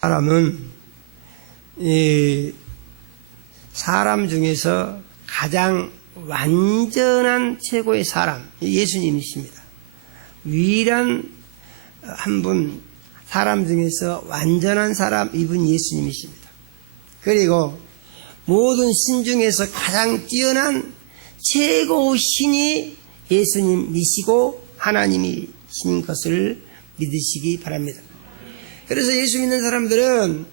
사람은 사람 중에서 가장 완전한 최고의 사람, 예수님이십니다. 유일한 한 분, 사람 중에서 완전한 사람, 이분 예수님이십니다. 그리고 모든 신 중에서 가장 뛰어난 최고 신이 예수님이시고 하나님이신 것을 믿으시기 바랍니다. 그래서 예수 믿는 사람들은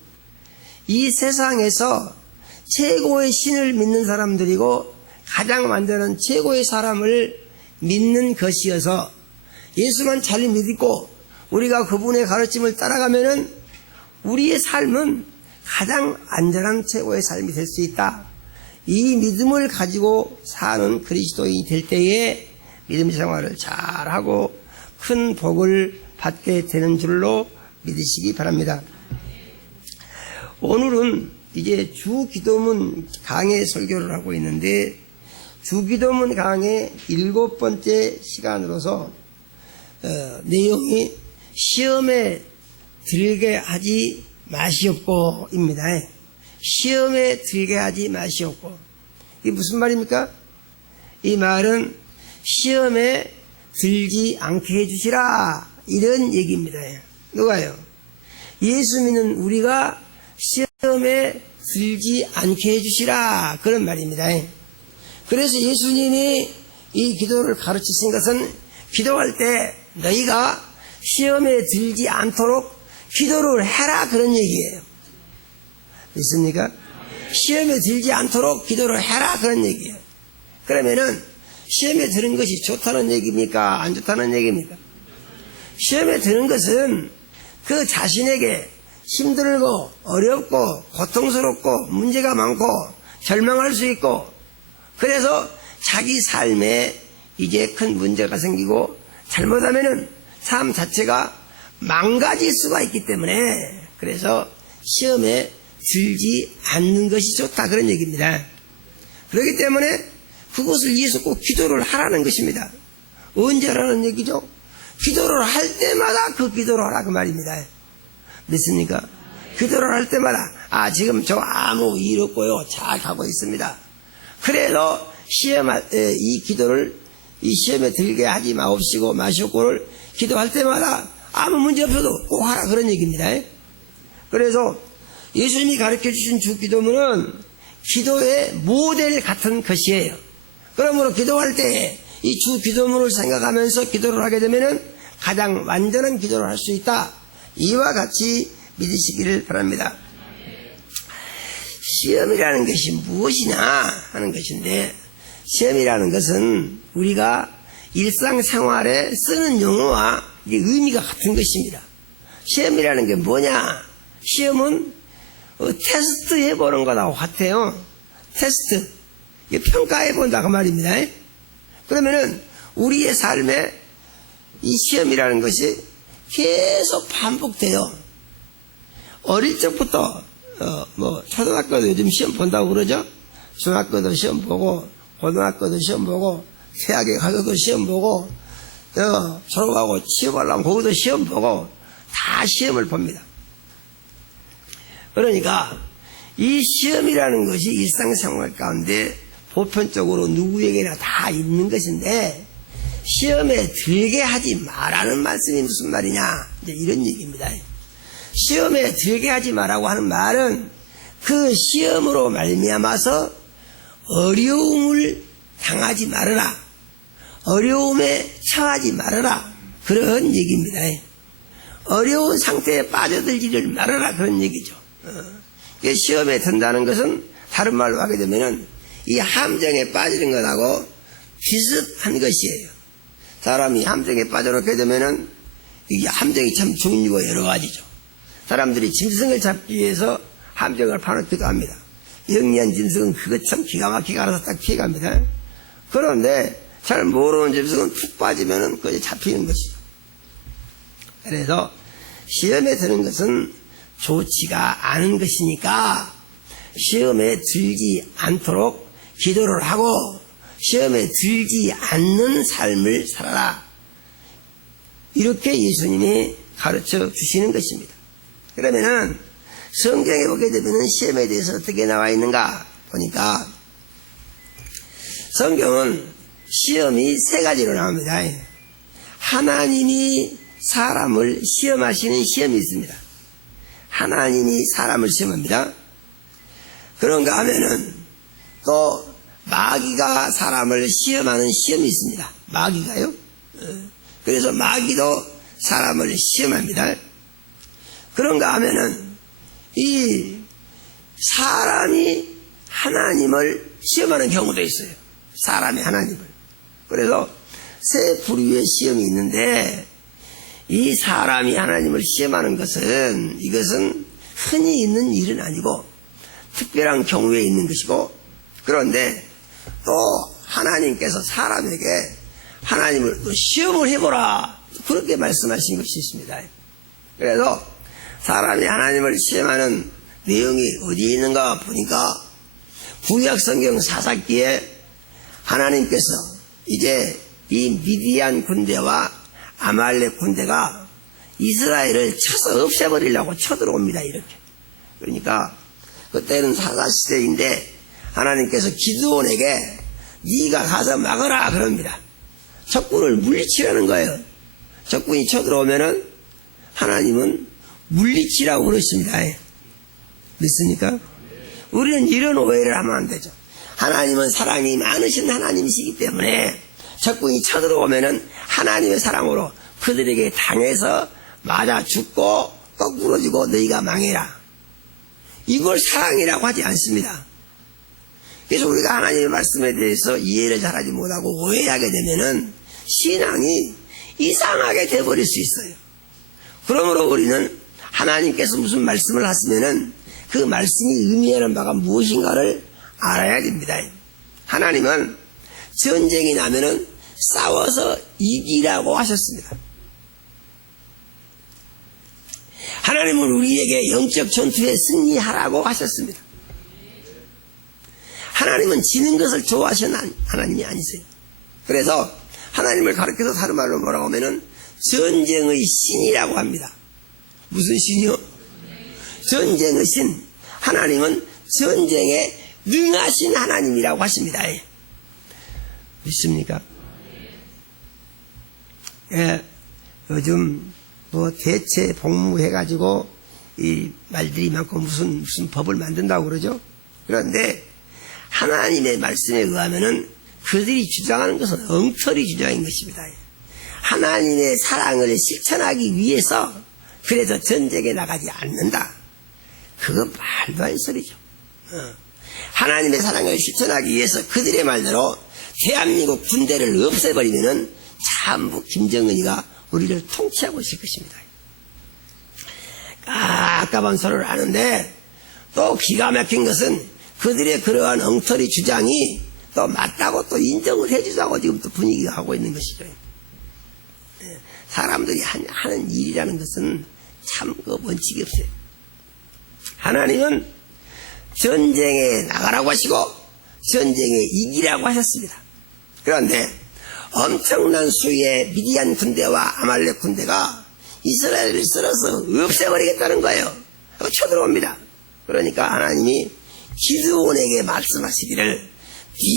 이 세상에서 최고의 신을 믿는 사람들이고 가장 완전한 최고의 사람을 믿는 것이어서 예수만 잘 믿고 우리가 그분의 가르침을 따라가면은 우리의 삶은 가장 안전한 최고의 삶이 될 수 있다. 이 믿음을 가지고 사는 그리스도인이 될 때에 믿음 생활을 잘하고 큰 복을 받게 되는 줄로 믿으시기 바랍니다. 오늘은 이제 주기도문 강의 설교를 하고 있는데 주기도문 강의 7번째 시간으로서 내용이 시험에 들게 하지 마시옵고 입니다. 시험에 들게 하지 마시옵고. 이게 무슨 말입니까? 이 말은 시험에 들지 않게 해주시라 이런 얘기입니다. 누가요? 예수 믿는 우리가 시험에 들지 않게 해주시라 그런 말입니다. 그래서 예수님이 이 기도를 가르치신 것은 기도할 때 너희가 시험에 들지 않도록 기도를 해라 그런 얘기예요. 믿습니까? 시험에 들지 않도록 기도를 해라 그런 얘기예요. 그러면은 시험에 드는 것이 좋다는 얘기입니까? 안 좋다는 얘기입니까? 시험에 드는 것은 그 자신에게 힘들고 어렵고 고통스럽고 문제가 많고 절망할 수 있고 그래서 자기 삶에 이제 큰 문제가 생기고 잘못하면은 삶 자체가 망가질 수가 있기 때문에 그래서 시험에 들지 않는 것이 좋다 그런 얘기입니다. 그렇기 때문에 그것을 위해서 꼭 기도를 하라는 것입니다. 언제 하라는 얘기죠? 기도를 할 때마다 그 기도를 하라 그 말입니다. 믿습니까? 기도를 할 때마다 지금 저 아무 일 없고요 잘 가고 있습니다. 그래서 이 기도를 이 시험에 들게 하지 마시옵고를 기도할 때마다 아무 문제 없어도 꼭 하라 그런 얘기입니다. 그래서 예수님이 가르쳐 주신 주기도문은 기도의 모델 같은 것이에요. 그러므로 기도할 때 이 주기도문을 생각하면서 기도를 하게 되면은 가장 완전한 기도를 할 수 있다. 이와 같이 믿으시기를 바랍니다. 시험이라는 것이 무엇이냐 하는 것인데 시험이라는 것은 우리가 일상생활에 쓰는 용어와 의미가 같은 것입니다. 시험이라는 게 뭐냐? 시험은 테스트 해보는 거하고 같아요. 테스트. 평가해본다 그 말입니다. 그러면은 우리의 삶에 이 시험이라는 것이 계속 반복돼요. 어릴 적부터 초등학교도 요즘 시험 본다고 그러죠. 중학교도 시험 보고 고등학교도 시험 보고 대학에 가서도 시험 보고 졸업하고 취업하려면 거기도 시험 보고 다 시험을 봅니다. 그러니까 이 시험이라는 것이 일상생활 가운데 보편적으로 누구에게나 다 있는 것인데 시험에 들게 하지 마라는 말씀이 무슨 말이냐 이제 이런 얘기입니다. 시험에 들게 하지 마라고 하는 말은 그 시험으로 말미암아서 어려움을 당하지 말아라. 어려움에 처하지 말아라. 그런 얘기입니다. 어려운 상태에 빠져들지를 말아라. 그런 얘기죠. 시험에 든다는 것은 다른 말로 하게 되면은 이 함정에 빠지는 것하고 비슷한 것이에요. 사람이 함정에 빠져놓게 되면은 이 함정이 참 종류가 여러 가지죠. 사람들이 짐승을 잡기 위해서 함정을 파놓기도 합니다. 영리한 짐승은 그것 참 기가 막히게 알아서 딱 피해갑니다. 그런데 잘 모르는 짐승은 푹 빠지면은 그게 잡히는 것이죠. 그래서 시험에 드는 것은 좋지가 않은 것이니까 시험에 들지 않도록 기도를 하고 시험에 들지 않는 삶을 살아라. 이렇게 예수님이 가르쳐 주시는 것입니다. 그러면은 성경에 보게 되면 시험에 대해서 어떻게 나와 있는가 보니까 성경은 시험이 세 가지로 나옵니다. 하나님이 사람을 시험하시는 시험이 있습니다. 하나님이 사람을 시험합니다. 그런가 하면은 또 마귀가 사람을 시험하는 시험이 있습니다. 마귀가요. 그래서 마귀도 사람을 시험합니다. 그런가 하면은 이 사람이 하나님을 시험하는 경우도 있어요. 사람이 하나님을. 그래서 세 부류의 시험이 있는데 이 사람이 하나님을 시험하는 것은 이것은 흔히 있는 일은 아니고 특별한 경우에 있는 것이고 그런데 또 하나님께서 사람에게 하나님을 시험을 해보라 그렇게 말씀하신 것이 있습니다. 그래서 사람이 하나님을 시험하는 내용이 어디에 있는가 보니까 구약성경 사사기에 하나님께서 이제 이 미디안 군대와 아말렉 군대가 이스라엘을 쳐서 없애버리려고 쳐들어옵니다. 이렇게. 그러니까 그때는 사사시대인데 하나님께서 기드온에게 네가 가서 막아라 그럽니다. 적군을 물리치라는 거예요. 적군이 쳐들어오면은 하나님은 물리치라고 그러십니다. 믿습니까? 우리는 이런 오해를 하면 안 되죠. 하나님은 사랑이 많으신 하나님이시기 때문에 적군이 쳐들어오면은 하나님의 사랑으로 그들에게 당해서 맞아 죽고 거꾸로 지고 너희가 망해라. 이걸 사랑이라고 하지 않습니다. 그래서 우리가 하나님의 말씀에 대해서 이해를 잘하지 못하고 오해하게 되면은 신앙이 이상하게 돼버릴 수 있어요. 그러므로 우리는 하나님께서 무슨 말씀을 하시면은 그 말씀이 의미하는 바가 무엇인가를 알아야 됩니다. 하나님은 전쟁이 나면은 싸워서 이기라고 하셨습니다. 하나님은 우리에게 영적 전투에 승리하라고 하셨습니다. 하나님은 지는 것을 좋아하시는 하나님이 아니세요. 그래서 하나님을 가르쳐서 다른 말로 뭐라고 하면은 전쟁의 신이라고 합니다. 무슨 신이요? 전쟁의 신. 하나님은 전쟁에 능하신 하나님이라고 하십니다. 믿습니까? 예, 요즘 뭐 대체 복무해가지고 이 말들이 많고 무슨 법을 만든다고 그러죠. 그런데 하나님의 말씀에 의하면은 그들이 주장하는 것은 엉터리 주장인 것입니다. 하나님의 사랑을 실천하기 위해서 그래서 전쟁에 나가지 않는다. 그건 말도 안 소리죠. 하나님의 사랑을 실천하기 위해서 그들의 말대로 대한민국 군대를 없애버리면은 전부 김정은이가 우리를 통치하고 있을 것입니다. 깝깝한 소리를 하는데 또 기가 막힌 것은 그들의 그러한 엉터리 주장이 또 맞다고 또 인정을 해주자고 지금 또 분위기가 하고 있는 것이죠. 사람들이 하는 일이라는 것은 참 그 원칙이 없어요. 하나님은 전쟁에 나가라고 하시고 전쟁에 이기라고 하셨습니다. 그런데 엄청난 수의 미디안 군대와 아말렉 군대가 이스라엘을 쓸어서 없애버리겠다는 거예요. 쳐들어옵니다. 그러니까 하나님이 기드온에게 말씀하시기를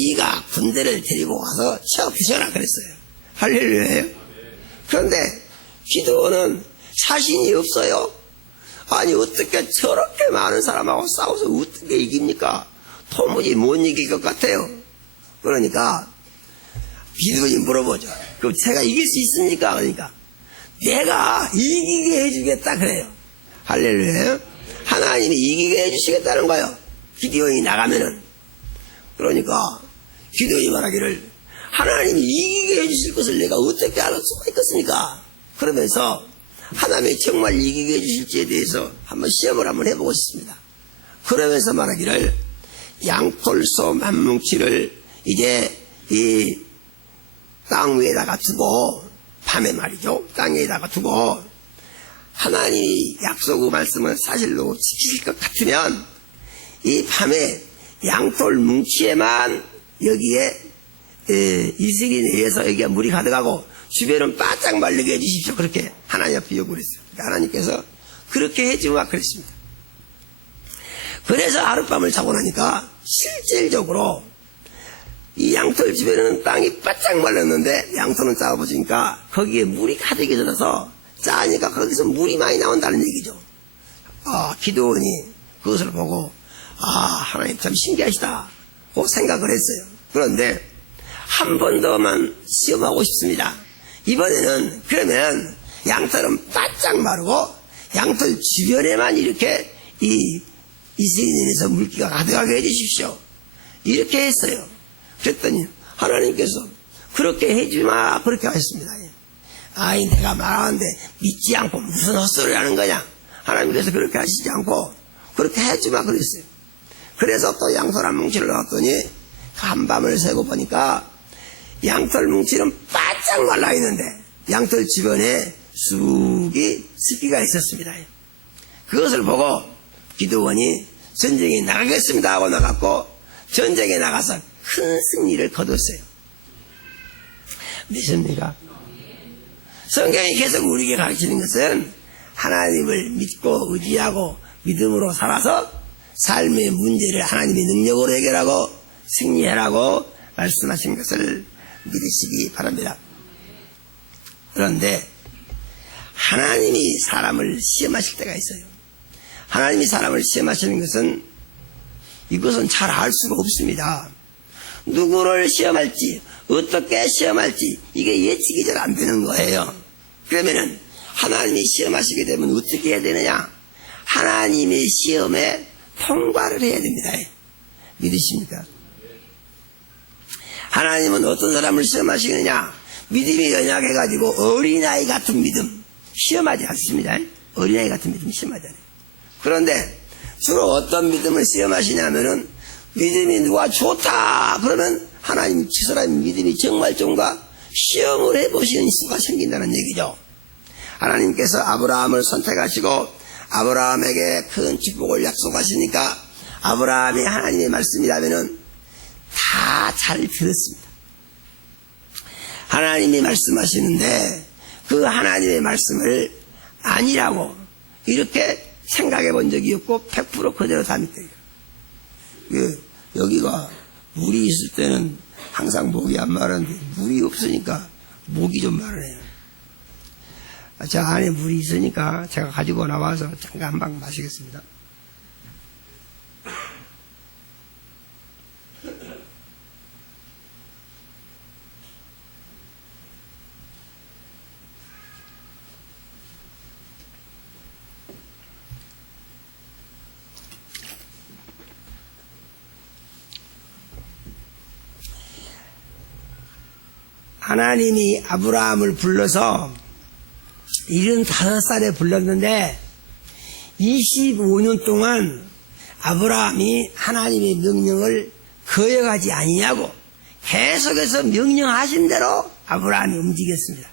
네가 군대를 데리고 가서 쳐 부셔라 그랬어요. 할렐루야예요. 그런데 기드온은 자신이 없어요. 아니 어떻게 저렇게 많은 사람하고 싸워서 어떻게 이깁니까? 도무지 못 이길 것 같아요. 그러니까 기드온이 물어보죠. 그럼 제가 이길 수 있습니까? 그러니까 내가 이기게 해주겠다 그래요. 할렐루야. 하나님이 이기게 해주시겠다는 거예요. 기드온이 나가면은. 그러니까 기드온이 말하기를 하나님이 이기게 해주실 것을 내가 어떻게 알 수가 있겠습니까? 그러면서 하나님이 정말 이기게 해주실지에 대해서 한번 시험을 한번 해보고 싶습니다. 그러면서 말하기를 양털소 만뭉치를 이제 이 땅 위에다가 두고 밤에 말이죠. 땅 위에다가 두고 하나님이 약속의 말씀을 사실로 지키실 것 같으면 이 밤에 양털 뭉치에만 여기에 이슬이 내려서 여기가 물이 가득하고 주변은 바짝 말르게 해주십시오. 그렇게 하나님 앞에 요구를 했어요. 그러니까 하나님께서 그렇게 해주마 그랬습니다. 그래서 하룻밤을 자고 나니까 실질적으로 이 양털 주변에는 땅이 바짝 말랐는데 양털은 짜보니까 거기에 물이 가득히 들어서 짜니까 거기서 물이 많이 나온다는 얘기죠. 기도원이 그것을 보고 하나님 참 신기하시다고 생각을 했어요. 그런데 한 번 더만 시험하고 싶습니다. 이번에는 그러면 양털은 바짝 마르고 양털 주변에만 이렇게 이 이스라엘에서 물기가 가득하게 해주십시오. 이렇게 했어요. 그랬더니 하나님께서 그렇게 해주마 그렇게 하셨습니다. 내가 말하는데 믿지 않고 무슨 헛소리를 하는 거냐. 하나님께서 그렇게 하시지 않고 그렇게 해주마 그랬어요. 그래서 또 양털 한 뭉치를 넣었더니 한밤을 새고 보니까 양털 뭉치는 바짝 말라있는데 양털 주변에 쑥이 습기가 있었습니다. 그것을 보고 기드온이 전쟁에 나가겠습니다 하고 나갔고 전쟁에 나가서 큰 승리를 거뒀어요. 믿습니까? 성경이 계속 우리에게 가르치는 것은 하나님을 믿고 의지하고 믿음으로 살아서 삶의 문제를 하나님의 능력으로 해결하고 승리하라고 말씀하신 것을 믿으시기 바랍니다. 그런데 하나님이 사람을 시험하실 때가 있어요. 하나님이 사람을 시험하시는 것은 이것은 잘 알 수가 없습니다. 누구를 시험할지 어떻게 시험할지 이게 예측이 잘 안 되는 거예요. 그러면은 하나님이 시험하시게 되면 어떻게 해야 되느냐? 하나님의 시험에 통과를 해야 됩니다. 믿으십니까? 하나님은 어떤 사람을 시험하시느냐? 믿음이 연약해가지고 어린아이 같은 믿음 시험하지 않습니다. 어린아이 같은 믿음 시험하지 않아요. 그런데 주로 어떤 믿음을 시험하시냐면은 믿음이 누가 좋다 그러면 하나님 그 사람의 믿음이 정말 좋은가 시험을 해보시는 수가 생긴다는 얘기죠. 하나님께서 아브라함을 선택하시고 아브라함에게 큰 축복을 약속하시니까 아브라함이 하나님의 말씀이라면은 다 잘 들었습니다. 하나님이 말씀하시는데 그 하나님의 말씀을 아니라고 이렇게 생각해 본 적이 없고 100% 그대로 다 믿대요. 여기가 물이 있을 때는 항상 목이 안 마르는데 물이 없으니까 목이 좀 마르네요. 저 안에 물이 있으니까 제가 가지고 나와서 잠깐 한 방 마시겠습니다. 하나님이 아브라함을 불러서 75살에 불렀는데 25년 동안 아브라함이 하나님의 명령을 거역하지 아니냐고 계속해서 명령하신 대로 아브라함이 움직였습니다.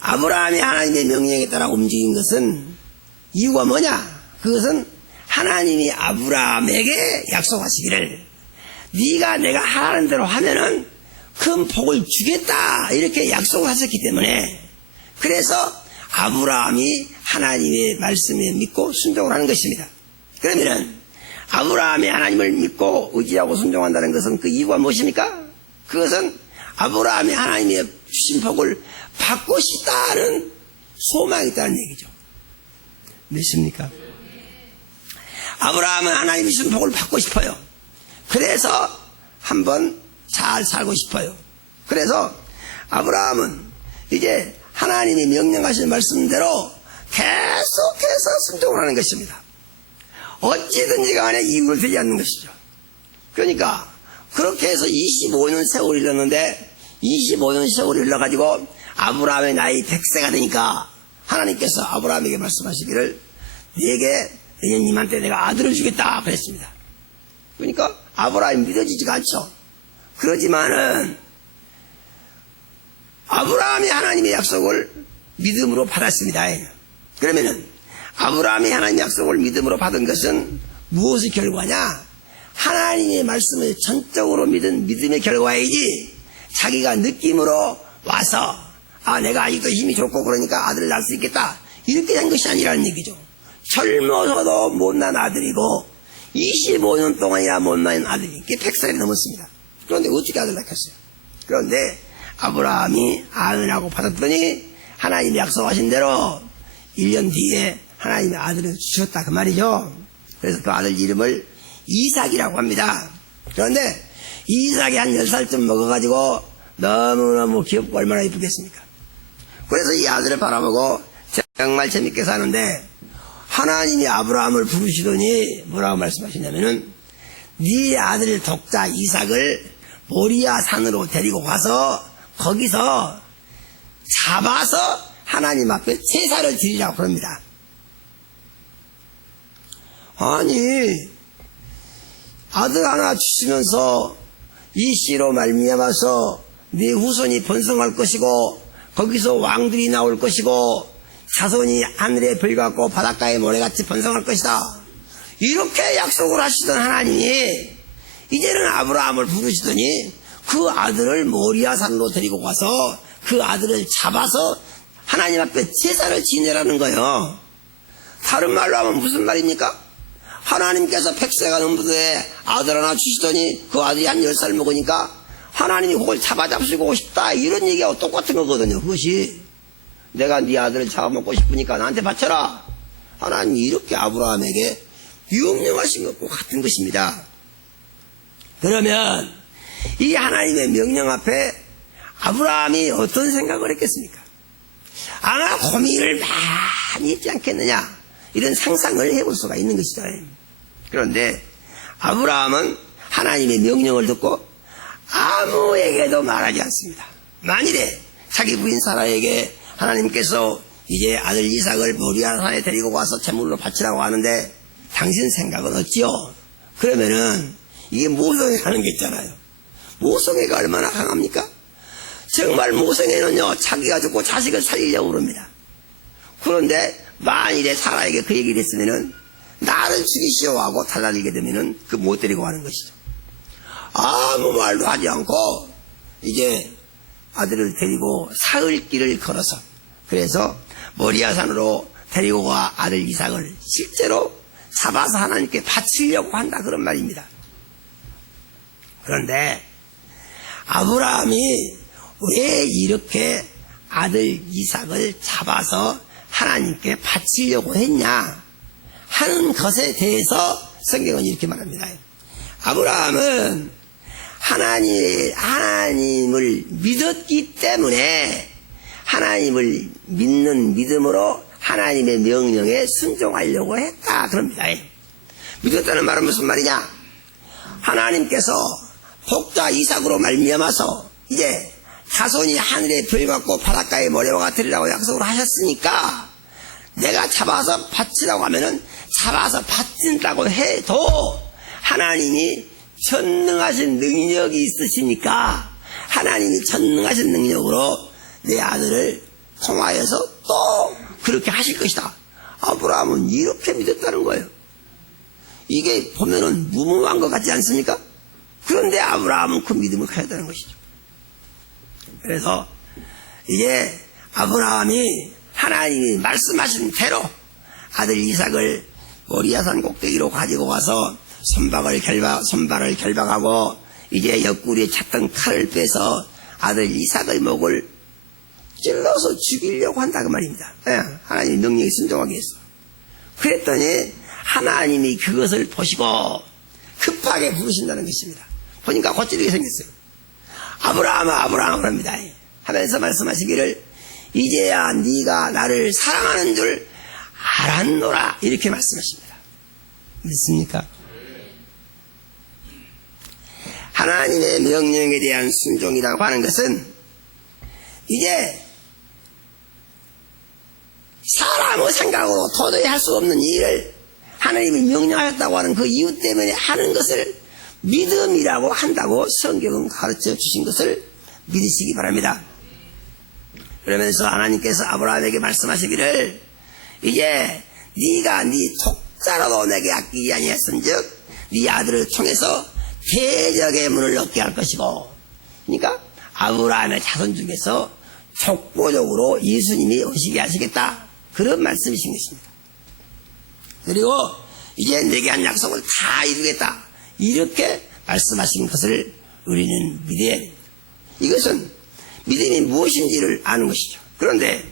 아브라함이 하나님의 명령에 따라 움직인 것은 이유가 뭐냐? 그것은 하나님이 아브라함에게 약속하시기를 네가 내가 하라는 대로 하면은 큰 복을 주겠다 이렇게 약속을 하셨기 때문에 그래서 아브라함이 하나님의 말씀에 믿고 순종을 하는 것입니다. 그러면은 아브라함이 하나님을 믿고 의지하고 순종한다는 것은 그 이유가 무엇입니까? 그것은 아브라함이 하나님의 주신 복을 받고 싶다는 소망이 있다는 얘기죠. 믿습니까? 아브라함은 하나님의 주신 복을 받고 싶어요. 그래서 한번 잘 살고 싶어요. 그래서 아브라함은 이제 하나님이 명령하신 말씀대로 계속해서 순종을 하는 것입니다. 어찌든지 간에 이유를 되지 않는 것이죠. 그러니까 그렇게 해서 25년 세월이 흘렀는데 25년 세월이 흘러가지고 아브라함의 나이 100세가 되니까 하나님께서 아브라함에게 말씀하시기를 네게 내년님한테 내가 아들을 주겠다 그랬습니다. 그러니까 아브라함이 믿어지지가 않죠. 그러지만은 아브라함이 하나님의 약속을 믿음으로 받았습니다. 그러면은 아브라함이 하나님의 약속을 믿음으로 받은 것은 무엇의 결과냐? 하나님의 말씀을 전적으로 믿은 믿음의 결과이지 자기가 느낌으로 와서 내가 아직도 힘이 좋고 그러니까 아들을 낳을 수 있겠다 이렇게 된 것이 아니라는 얘기죠. 젊어서도 못난 아들이고 25년 동안이나 못난 아들이 100살이 넘었습니다. 그런데 어떻게 아들 낳겠어요? 그런데 아브라함이 아들이라고 받았더니 하나님이 약속하신 대로 1년 뒤에 하나님의 아들을 주셨다 그 말이죠. 그래서 그 아들 이름을 이삭이라고 합니다. 그런데 이삭이 한 10살쯤 먹어가지고 너무너무 귀엽고 얼마나 이쁘겠습니까? 그래서 이 아들을 바라보고 정말 재밌게 사는데 하나님이 아브라함을 부르시더니 뭐라고 말씀하시냐면은 네 아들 독자 이삭을 모리아 산으로 데리고 가서 거기서 잡아서 하나님 앞에 제사를 드리라고 그럽니다. 아니 아들 하나 주시면서 이 씨로 말미암아서 네 후손이 번성할 것이고 거기서 왕들이 나올 것이고 자손이 하늘의 별 같고 바닷가의 모래같이 번성할 것이다. 이렇게 약속을 하시던 하나님이 이제는 아브라함을 부르시더니 그 아들을 모리아 산으로 데리고 가서 그 아들을 잡아서 하나님 앞에 제사를 지내라는 거예요. 다른 말로 하면 무슨 말입니까? 하나님께서 100세가 넘는데 아들 하나 주시더니 그 아들이 한 10살 먹으니까 하나님이 그걸 잡아잡수고 싶다 이런 얘기하고 똑같은 거거든요. 그것이 내가 네 아들을 잡아먹고 싶으니까 나한테 바쳐라. 하나님이 이렇게 아브라함에게 명령하신 것과 같은 것입니다. 그러면 이 하나님의 명령 앞에 아브라함이 어떤 생각을 했겠습니까? 아마 고민을 많이 했지 않겠느냐 이런 상상을 해볼 수가 있는 것이죠. 그런데 아브라함은 하나님의 명령을 듣고 아무에게도 말하지 않습니다. 만일에 자기 부인 사라에게 하나님께서 이제 아들 이삭을 모리아 산에 데리고 가서 제물로 바치라고 하는데 당신 생각은 어찌요? 그러면은 이게 모성애라는 게 있잖아요. 모성애가 얼마나 강합니까? 정말 모성애는요 자기가 죽고 자식을 살리려고 그럽니다. 그런데 만일에 사라에게 그 얘기를 했으면은 나를 죽이시오 하고 달라지게 되면은 그 못 데리고 가는 것이죠. 아무 말도 하지 않고 이제 아들을 데리고 사흘길을 걸어서 그래서 모리아산으로 데리고 가 아들 이삭을 실제로 잡아서 하나님께 바치려고 한다 그런 말입니다. 그런데 아브라함이 왜 이렇게 아들 이삭을 잡아서 하나님께 바치려고 했냐 하는 것에 대해서 성경은 이렇게 말합니다. 아브라함은 하나님을 믿었기 때문에 하나님을 믿는 믿음으로 하나님의 명령에 순종하려고 했다 그럽니다. 믿었다는 말은 무슨 말이냐? 하나님께서 독자 이삭으로 말미암아서 이제 자손이 하늘의 별 같고 바닷가의 모래와 같으리라고 약속을 하셨으니까 내가 잡아서 바치라고 하면은 잡아서 바친다고 해도 하나님이 전능하신 능력이 있으시니까 하나님이 전능하신 능력으로 내 아들을 통하여서 또 그렇게 하실 것이다. 아브라함은 이렇게 믿었다는 거예요. 이게 보면은 무모한 것 같지 않습니까? 그런데 아브라함은 그 믿음을 가졌다는 것이죠. 그래서 이제 아브라함이 하나님이 말씀하신 대로 아들 이삭을 모리아산 꼭대기로 가지고 가서 손발을 결박하고 이제 옆구리에 찼던 칼을 빼서 아들 이삭의 목을 찔러서 죽이려고 한다 그 말입니다. 하나님의 명령에 순종하기 위해서. 그랬더니 하나님이 그것을 보시고 급하게 부르신다는 것입니다. 보니까 고치게 생겼어요. 아브라함아 아브라함 그럽니다. 하면서 말씀하시기를 이제야 네가 나를 사랑하는 줄 알았노라 이렇게 말씀하십니다. 믿습니까? 하나님의 명령에 대한 순종이라고 하는 것은 이제 사람의 생각으로 도저히 할 수 없는 일을 하나님이 명령하셨다고 하는 그 이유 때문에 하는 것을 믿음이라고 한다고 성경은 가르쳐 주신 것을 믿으시기 바랍니다. 그러면서 하나님께서 아브라함에게 말씀하시기를 이제 네가 네 독자로도 내게 아끼지 아니했은즉 네 아들을 통해서 대적의 문을 얻게 할 것이고 그러니까 아브라함의 자손 중에서 족보적으로 예수님이 오시게 하시겠다 그런 말씀이신 것입니다. 그리고 이제 내게 한 약속을 다 이루겠다. 이렇게 말씀하신 것을 우리는 믿어야 됩니다. 이것은 믿음이 무엇인지를 아는 것이죠. 그런데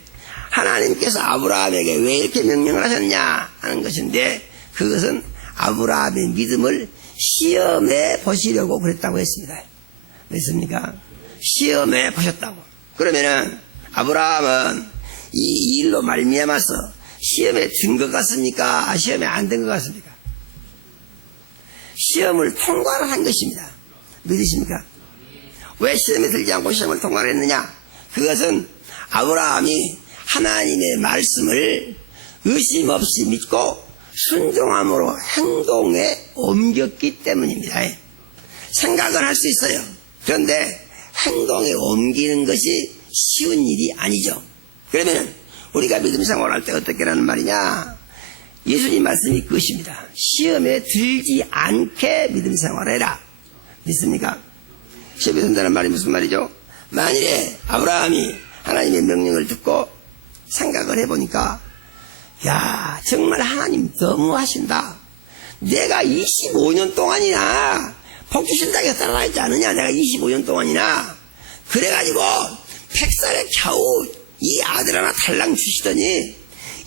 하나님께서 아브라함에게 왜 이렇게 명령을 하셨냐 하는 것인데, 그것은 아브라함의 믿음을 시험해 보시려고 그랬다고 했습니다. 됐습니까? 시험해 보셨다고. 그러면은 아브라함은 이 일로 말미암아서 시험에 든 것 같습니까? 시험에 안 든 것 같습니까? 시험을 통과를 한 것입니다. 믿으십니까? 왜 시험에 들지 않고 시험을 통과를 했느냐? 그것은 아브라함이 하나님의 말씀을 의심 없이 믿고 순종함으로 행동에 옮겼기 때문입니다. 생각은 할 수 있어요. 그런데 행동에 옮기는 것이 쉬운 일이 아니죠. 그러면 우리가 믿음 생활할 때 어떻게 하는 말이냐? 예수님 말씀이 그것입니다. 시험에 들지 않게 믿음 생활해라. 믿습니까? 시험에 든다는 말이 무슨 말이죠? 만일에 아브라함이 하나님의 명령을 듣고 생각을 해보니까, 야, 정말 하나님 너무하신다. 내가 25년 동안이나 복주신다고 따라하지 않느냐? 내가 25년 동안이나. 그래가지고 100살에 겨우 이 아들 하나 달랑 주시더니,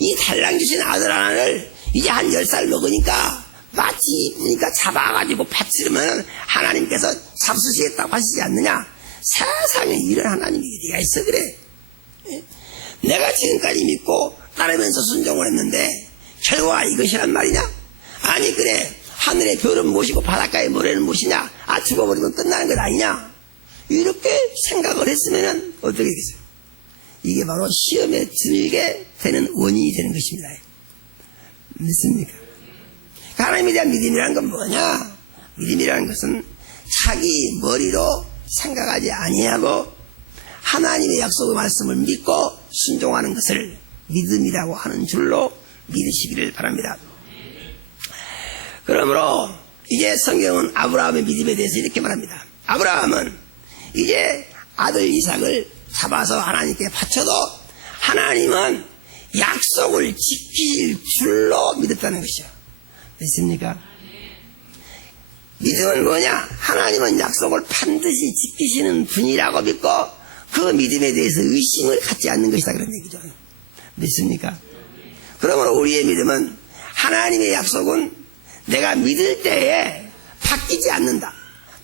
이 달랑 주신 아들 하나를 이제 한 10살 먹으니까 마치 이쁘니까 잡아가지고 바치르면 하나님께서 잡수시겠다고 하시지 않느냐? 세상에 이런 하나님이 어디가 있어 그래? 내가 지금까지 믿고 따르면서 순종을 했는데 결과가 이것이란 말이냐? 아니 그래, 하늘의 별은 무엇이고 바닷가의 모래는 무엇이냐? 아, 죽어버리면 끝나는 것 아니냐? 이렇게 생각을 했으면 어떻게 되겠어요? 이게 바로 시험에 들게 되는 원인이 되는 것입니다. 믿습니까? 하나님에 대한 믿음이라는 건 뭐냐? 믿음이라는 것은 자기 머리로 생각하지 아니하고 하나님의 약속의 말씀을 믿고 순종하는 것을 믿음이라고 하는 줄로 믿으시기를 바랍니다. 그러므로 이제 성경은 아브라함의 믿음에 대해서 이렇게 말합니다. 아브라함은 이제 아들 이삭을 잡아서 하나님께 바쳐도 하나님은 약속을 지키실 줄로 믿었다는 것이죠. 믿습니까? 믿음은 뭐냐? 하나님은 약속을 반드시 지키시는 분이라고 믿고 그 믿음에 대해서 의심을 갖지 않는 것이다, 그런 얘기죠. 믿습니까? 그러므로 우리의 믿음은 하나님의 약속은 내가 믿을 때에 바뀌지 않는다.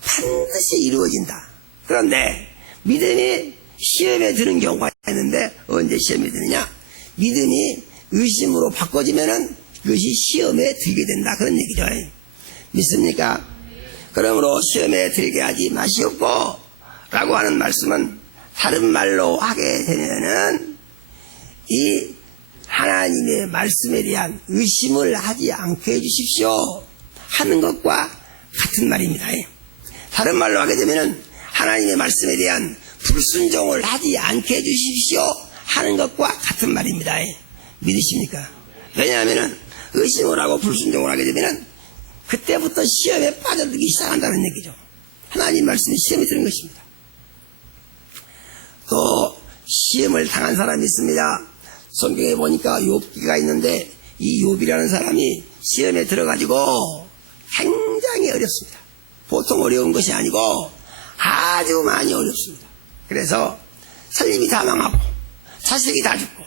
반드시 이루어진다. 그런데 믿음이 시험에 드는 경우가 있는데 언제 시험에 드느냐? 믿음이 의심으로 바꿔지면은 그것이 시험에 들게 된다, 그런 얘기죠. 믿습니까? 그러므로 시험에 들게 하지 마시옵고 라고 하는 말씀은 다른 말로 하게 되면은 이 하나님의 말씀에 대한 의심을 하지 않게 해주십시오 하는 것과 같은 말입니다. 다른 말로 하게 되면은 하나님의 말씀에 대한 불순종을 하지 않게 해주십시오 하는 것과 같은 말입니다. 믿으십니까? 왜냐하면 의심을 하고 불순종을 하게 되면 그때부터 시험에 빠져들기 시작한다는 얘기죠. 하나님 말씀이 시험에 드는 것입니다. 또 시험을 당한 사람이 있습니다. 성경에 보니까 욥기가 있는데 이 욥이라는 사람이 시험에 들어가지고 굉장히 어렵습니다. 보통 어려운 것이 아니고 아주 많이 어렵습니다. 그래서 살림이 다 망하고 자식이 다 죽고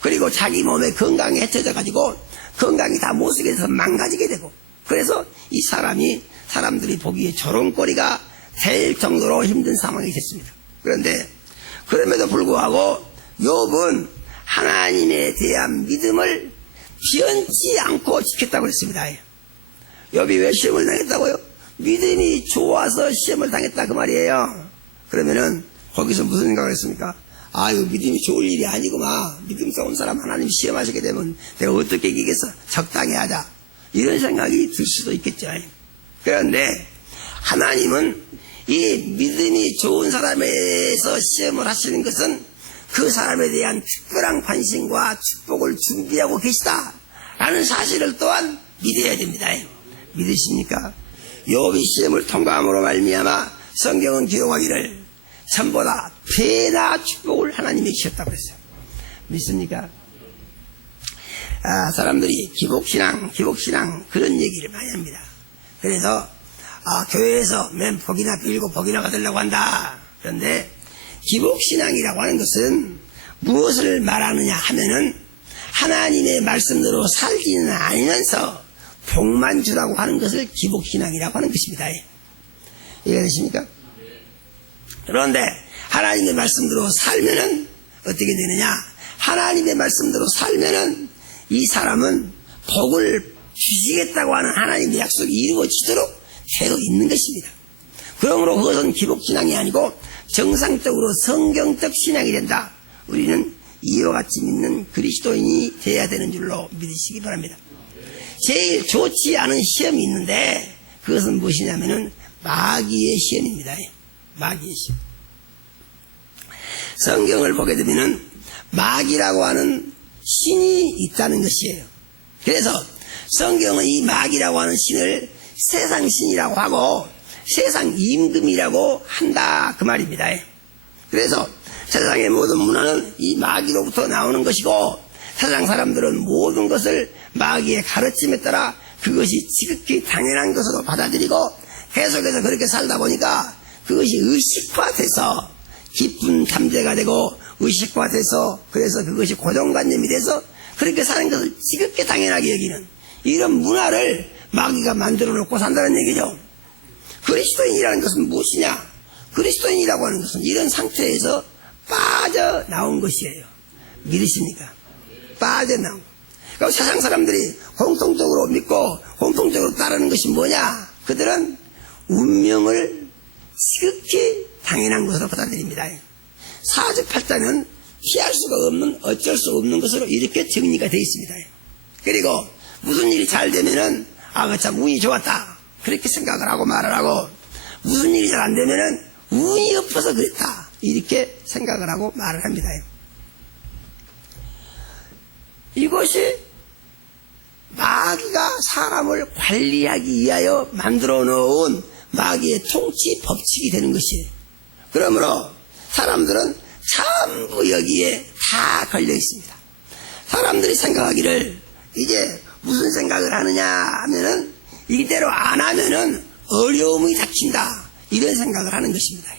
그리고 자기 몸에 건강이 해쳐져 가지고 건강이 다 못쓰게 돼서 망가지게 되고, 그래서 이 사람이 사람들이 보기에 조롱거리가 될 정도로 힘든 상황이 됐습니다. 그런데 그럼에도 불구하고 욥은 하나님에 대한 믿음을 변치 않고 지켰다고 했습니다. 욥이 왜 시험을 당했다고요? 믿음이 좋아서 시험을 당했다, 그 말이에요. 그러면은 거기서 무슨 생각을 했습니까? 아, 이거 믿음이 좋을 일이 아니구만. 믿음이 온 사람 하나님 시험하시게 되면 내가 어떻게 이기겠어? 적당히 하자. 이런 생각이 들 수도 있겠죠. 그런데 하나님은 이 믿음이 좋은 사람에서 시험을 하시는 것은 그 사람에 대한 특별한 관심과 축복을 준비하고 계시다 라는 사실을 또한 믿어야 됩니다. 믿으십니까? 욥이 시험을 통과함으로 말미암아 성경은 기록하기를 전보다 배나 축복을 하나님이 주셨다고 했어요. 믿습니까? 사람들이 기복신앙 그런 얘기를 많이 합니다. 그래서 교회에서 맨 복이나 빌고 복이나 받으려고 한다. 그런데 기복신앙이라고 하는 것은 무엇을 말하느냐 하면은 하나님의 말씀대로 살지는 않으면서 복만 주라고 하는 것을 기복신앙이라고 하는 것입니다. 이해되십니까? 그런데 하나님의 말씀대로 살면은 어떻게 되느냐? 하나님의 말씀대로 살면은 이 사람은 복을 주시겠다고 하는 하나님의 약속이 이루어지도록 되어 있는 것입니다. 그러므로 그것은 기복신앙이 아니고 정상적으로 성경적 신앙이 된다. 우리는 이와 같이 믿는 그리스도인이 되어야 되는 줄로 믿으시기 바랍니다. 제일 좋지 않은 시험이 있는데 그것은 무엇이냐면은 마귀의 시험입니다. 마귀의 시험. 성경을 보게 되면은 마귀라고 하는 신이 있다는 것이에요. 그래서 성경은 이 마귀라고 하는 신을 세상 신이라고 하고 세상 임금이라고 한다 그 말입니다. 그래서 세상의 모든 문화는 이 마귀로부터 나오는 것이고 세상 사람들은 모든 것을 마귀의 가르침에 따라 그것이 지극히 당연한 것으로 받아들이고 계속해서 그렇게 살다 보니까 그것이 의식화돼서 깊은 탐재가 되고 의식화돼서 그래서 그것이 고정관념이 돼서 그렇게 사는 것을 지극히 당연하게 여기는 이런 문화를 마귀가 만들어 놓고 산다는 얘기죠. 그리스도인이라는 것은 무엇이냐? 그리스도인이라고 하는 것은 이런 상태에서 빠져나온 것이에요. 믿으십니까? 빠져나온. 그러니까 세상 사람들이 공통적으로 믿고 공통적으로 따르는 것이 뭐냐? 그들은 운명을 지극히 당연한 것으로 받아들입니다. 사주팔자는 피할 수가 없는 어쩔 수 없는 것으로 이렇게 정리가 되어 있습니다. 그리고 무슨 일이 잘 되면은 참 운이 좋았다 그렇게 생각을 하고 말을 하고 무슨 일이 잘 안 되면은 운이 없어서 그랬다 이렇게 생각을 하고 말을 합니다. 이것이 마귀가 사람을 관리하기 위하여 만들어 놓은 마귀의 통치 법칙이 되는 것이에요. 그러므로 사람들은 전부 여기에 다 걸려 있습니다. 사람들이 생각하기를 이제 무슨 생각을 하느냐 하면은 이대로 안 하면은 어려움이 닥친다 이런 생각을 하는 것입니다.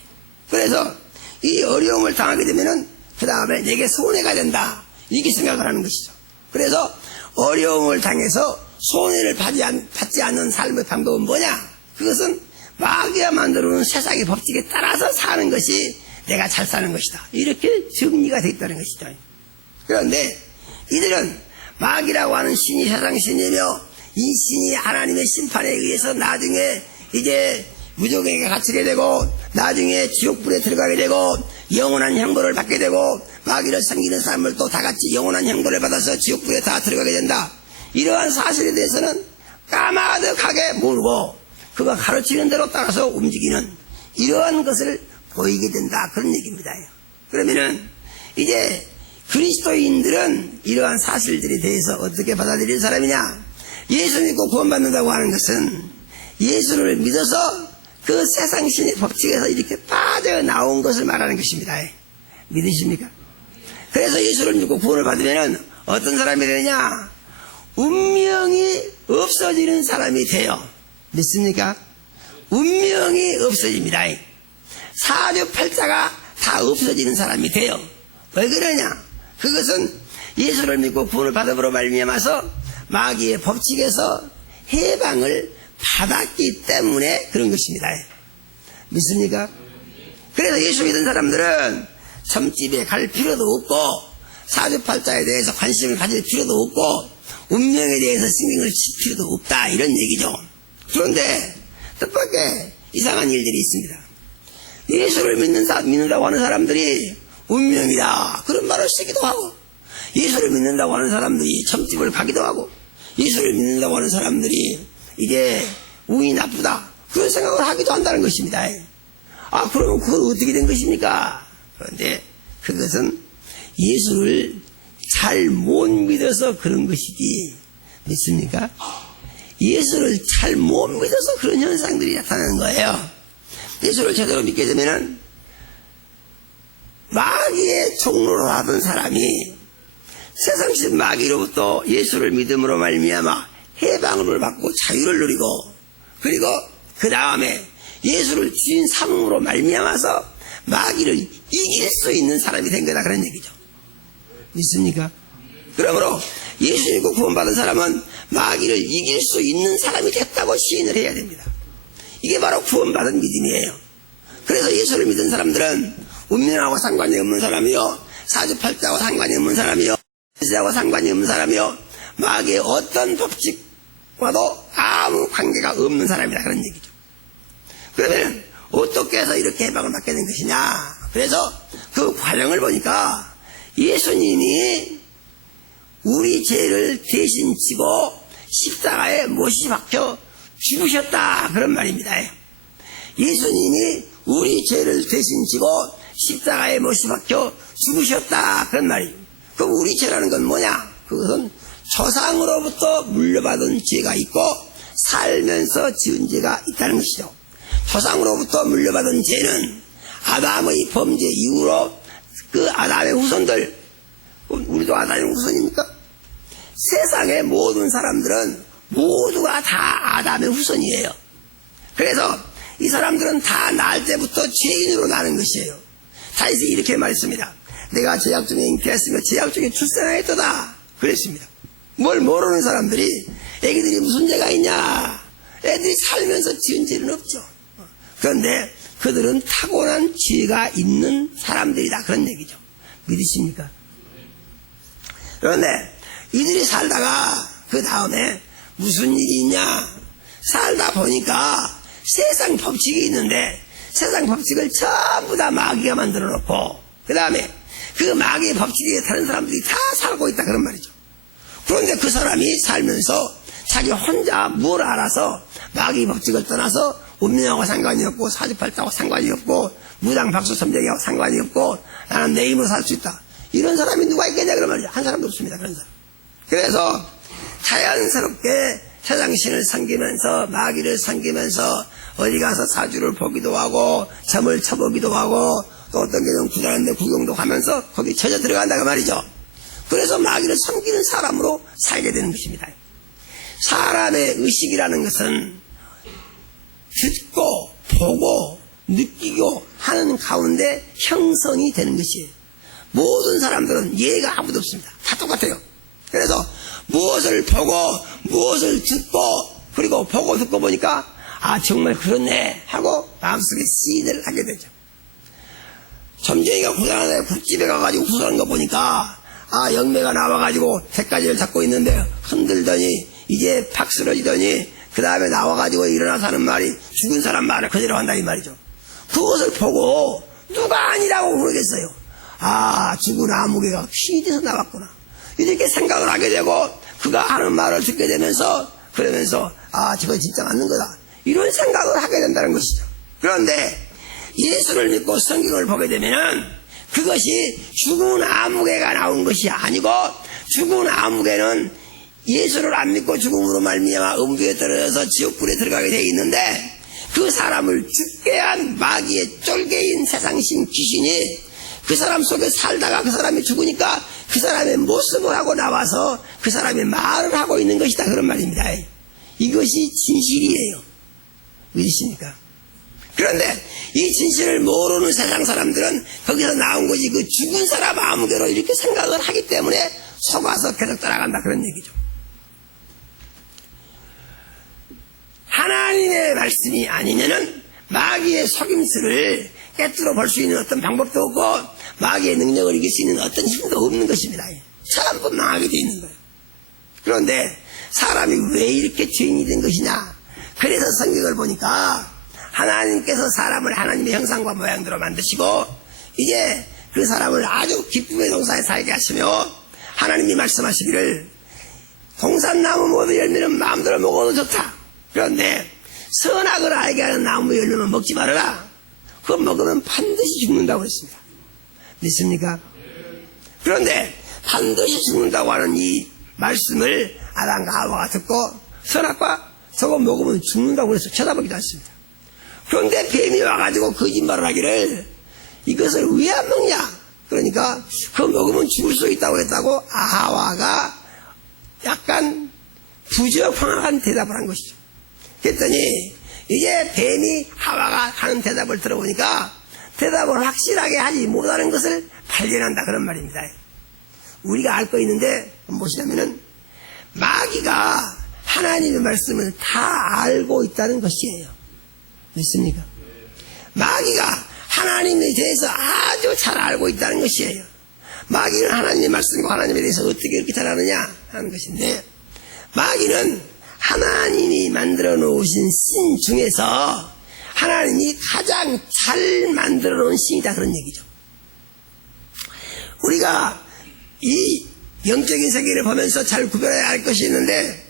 그래서 이 어려움을 당하게 되면은 그 다음에 내게 손해가 된다 이렇게 생각을 하는 것이죠. 그래서 어려움을 당해서 손해를 받지 않는 삶의 방법은 뭐냐? 그것은 마귀가 만들어놓은 세상의 법칙에 따라서 사는 것이 내가 잘 사는 것이다 이렇게 정리가 되어 있다는 것이죠. 그런데 이들은 마귀라고 하는 신이 세상 신이며 이 신이 하나님의 심판에 의해서 나중에 이제 무적에게 갇히게 되고 나중에 지옥불에 들어가게 되고 영원한 형벌을 받게 되고 마귀를 섬기는 사람을 또 다 같이 영원한 형벌을 받아서 지옥불에 다 들어가게 된다. 이러한 사실에 대해서는 까마득하게 모르고 그가 가르치는 대로 따라서 움직이는 이러한 것을 보이게 된다 그런 얘기입니다. 그러면은 이제 그리스도인들은 이러한 사실들에 대해서 어떻게 받아들이는 사람이냐? 예수 믿고 구원받는다고 하는 것은 예수를 믿어서 그 세상 신의 법칙에서 이렇게 빠져나온 것을 말하는 것입니다. 믿으십니까? 그래서 예수를 믿고 구원을 받으면 어떤 사람이 되느냐? 운명이 없어지는 사람이 돼요. 믿습니까? 운명이 없어집니다. 사주팔자가 다 없어지는 사람이 돼요. 왜 그러냐? 그것은 예수를 믿고 구원을 받음으로 말미암아서 마귀의 법칙에서 해방을 받았기 때문에 그런 것입니다. 믿습니까? 그래서 예수 믿은 사람들은 점집에 갈 필요도 없고 사주팔자에 대해서 관심을 가질 필요도 없고 운명에 대해서 신경을 칠 필요도 없다 이런 얘기죠. 그런데 뜻밖의 이상한 일들이 있습니다. 예수를 믿는다고 하는 사람들이 운명이다 그런 말을 쓰기도 하고 예수를 믿는다고 하는 사람들이 점집을 가기도 하고 예수를 믿는다고 하는 사람들이 이게 운이 나쁘다 그런 생각을 하기도 한다는 것입니다. 그러면 그건 어떻게 된 것입니까? 그런데 그것은 예수를 잘 못 믿어서 그런 것이지 믿습니까? 예수를 잘 못 믿어서 그런 현상들이 나타나는 거예요. 예수를 제대로 믿게 되면은 마귀의 종로로 하던 사람이 세상신 마귀로부터 예수를 믿음으로 말미암아 해방을 받고 자유를 누리고, 그리고 그 다음에 예수를 주인 삼음으로 말미암아서 마귀를 이길 수 있는 사람이 된 거다, 그런 얘기죠. 믿습니까? 그러므로 예수 믿고 구원받은 사람은 마귀를 이길 수 있는 사람이 됐다고 시인을 해야 됩니다. 이게 바로 구원받은 믿음이에요. 그래서 예수를 믿은 사람들은 운명하고 상관이 없는 사람이요, 사주팔자하고 상관이 없는 사람이요, 세하고 상관이 없는 사람이요, 마귀의 어떤 법칙과도 아무 관계가 없는 사람이다, 그런 얘기죠. 그러면 어떻게 해서 이렇게 해방을 받게 된 것이냐? 그래서 그 과정을 보니까 예수님이 우리 죄를 대신 지고 십자가에 못이 박혀 죽으셨다, 그런 말입니다. 예수님이 우리 죄를 대신 지고 십자가에 못이 박혀 죽으셨다, 그런 말이에요. 그럼 우리 죄라는 건 뭐냐? 그것은 조상으로부터 물려받은 죄가 있고 살면서 지은 죄가 있다는 것이죠. 조상으로부터 물려받은 죄는 아담의 범죄 이후로 그 아담의 후손들, 우리도 아담의 후손입니까? 세상의 모든 사람들은 모두가 다 아담의 후손이에요. 그래서 이 사람들은 다 날 때부터 죄인으로 나는 것이에요. 다윗이 이렇게 말했습니다. 내가 죄악 중에 잉태했으며 죄악 중에 출생하였도다, 그랬습니다. 뭘 모르는 사람들이 애기들이 무슨 죄가 있냐, 애들이 살면서 지은 죄는 없죠. 그런데 그들은 타고난 죄가 있는 사람들이다, 그런 얘기죠. 믿으십니까? 그런데 이들이 살다가 그 다음에 무슨 일이 있냐, 살다 보니까 세상 법칙이 있는데 세상 법칙을 전부 다 마귀가 만들어 놓고 그 다음에 그 마귀의 법칙에 다른 사람들이 다 살고 있다, 그런 말이죠. 그런데 그 사람이 살면서 자기 혼자 뭘 알아서 마귀의 법칙을 떠나서 운명하고 상관이 없고 사주팔자하고 상관이 없고 무당박수섬정하고 상관이 없고 나는 내 힘으로 살 수 있다, 이런 사람이 누가 있겠냐, 그런 말이죠. 한 사람도 없습니다, 그런 사람. 그래서 자연스럽게 세상신을 섬기면서 마귀를 섬기면서 어디 가서 사주를 보기도 하고 점을 쳐보기도 하고 또 어떤 경우는 구단한데 구경도 하면서 거기 쳐져 들어간다고 말이죠. 그래서 마귀를 섬기는 사람으로 살게 되는 것입니다. 사람의 의식이라는 것은 듣고 보고 느끼고 하는 가운데 형성이 되는 것이에요. 모든 사람들은 예가 아무도 없습니다. 다 똑같아요. 그래서 무엇을 보고 무엇을 듣고 그리고 보고 듣고 보니까 아 정말 그렇네 하고 마음속에 시인을 하게 되죠. 점쟁이가 구단하는데 국집에 가가지고 구슬하는 거 보니까 아 영매가 나와가지고 색가지를 잡고 있는데 흔들더니 이제 팍 쓰러지더니 그 다음에 나와가지고 일어나서 하는 말이 죽은 사람 말을 그대로 한다, 이 말이죠. 그것을 보고 누가 아니라고 그러겠어요. 아 죽은 아무개가 퀴 돼서 나왔구나, 이렇게 생각을 하게 되고 그가 하는 말을 듣게 되면서 그러면서 아 저거 진짜 맞는 거다, 이런 생각을 하게 된다는 것이죠. 그런데 예수를 믿고 성경을 보게 되면은 그것이 죽은 아무개가 나온 것이 아니고 죽은 아무개는 예수를 안 믿고 죽음으로 말미암아 음부에 떨어져서 지옥불에 들어가게 되어 있는데 그 사람을 죽게 한 마귀의 쫄개인 세상신 귀신이 그 사람 속에 살다가 그 사람이 죽으니까 그 사람의 모습을 하고 나와서 그 사람의 말을 하고 있는 것이다, 그런 말입니다. 이것이 진실이에요. 믿으십니까? 그런데 이 진실을 모르는 세상 사람들은 거기서 나온 것이 그 죽은 사람 아무개로 이렇게 생각을 하기 때문에 속아서 계속 따라간다, 그런 얘기죠. 하나님의 말씀이 아니면은 마귀의 속임수를 깨뜨려 볼 수 있는 어떤 방법도 없고 마귀의 능력을 이길 수 있는 어떤 힘도 없는 것입니다. 전부 망하게 되어 있는 거예요. 그런데 사람이 왜 이렇게 죄인이 된 것이냐, 그래서 성경을 보니까 하나님께서 사람을 하나님의 형상과 모양대로 만드시고 이제 그 사람을 아주 기쁨의 동산에 살게 하시며 하나님이 말씀하시기를 동산나무 모두 열매는 마음대로 먹어도 좋다, 그런데 선악을 알게 하는 나무 열매는 먹지 말아라, 그거 먹으면 반드시 죽는다고 그랬습니다. 믿습니까? 그런데 반드시 죽는다고 하는 이 말씀을 아담과 하와가 듣고 선악과 저거 먹으면 죽는다고 그래서 쳐다보기도 않습니다. 그런데 뱀이 와가지고 거짓말을 하기를 이것을 왜 안 먹냐, 그러니까 그거 먹으면 죽을 수 있다고 했다고 하와가 약간 부적합한 대답을 한 것이죠. 그랬더니 이제 뱀이 하와가 하는 대답을 들어보니까 대답을 확실하게 하지 못하는 것을 발견한다 그런 말입니다. 우리가 알 거 있는데 무엇이냐면은 마귀가 하나님의 말씀을 다 알고 있다는 것이에요. 믿습니까? 마귀가 하나님에 대해서 아주 잘 알고 있다는 것이에요. 마귀는 하나님의 말씀과 하나님에 대해서 어떻게 그렇게 잘 아느냐 하는 것인데, 마귀는 하나님이 만들어 놓으신 신 중에서 하나님이 가장 잘 만들어 놓은 신이다 그런 얘기죠. 우리가 이 영적인 세계를 보면서 잘 구별해야 할 것이 있는데,